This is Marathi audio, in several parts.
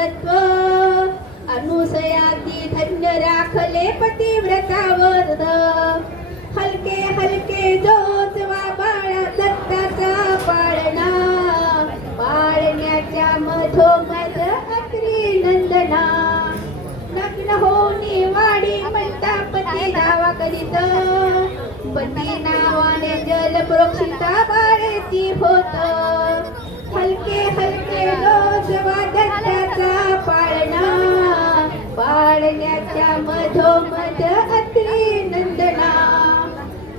सत्व अनुसयाती धन्य राखले पतिव्रतावर हलके हलके जोजवा बाळा दत्ताचा पाळणा पाळण्याच्या मधोमध अत्री नंदना नग्न होनी वाडी म्हणता पती नावा करीत पती नावाने जल प्रोक्षिता बाळेती होत हलके हलके रोजवा दत्ताचा पाळणा पाळण्याच्या मधोमध अत्री नंदना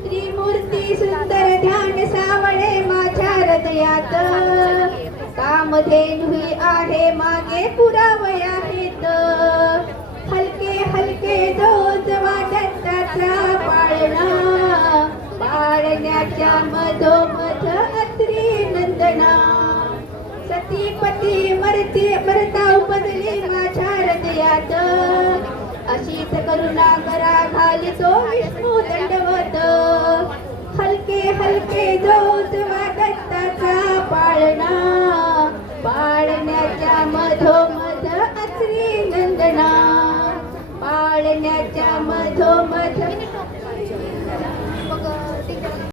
त्रिमूर्ती सुंदर ध्यान सावळे माझ्या हृदयात कामधेनुही आहे मागे पुरावे आहेत हलके हलके जोजवा दत्ताचा पाळणा पाळण्याच्या मधोमध अत्री नंदना सतीपती मरता उपजली माझ्या हृदयात अशीच करुणा करा घालितो विष्णू दंडवत हलके हलके जोजवा दत्ताचा पाळणा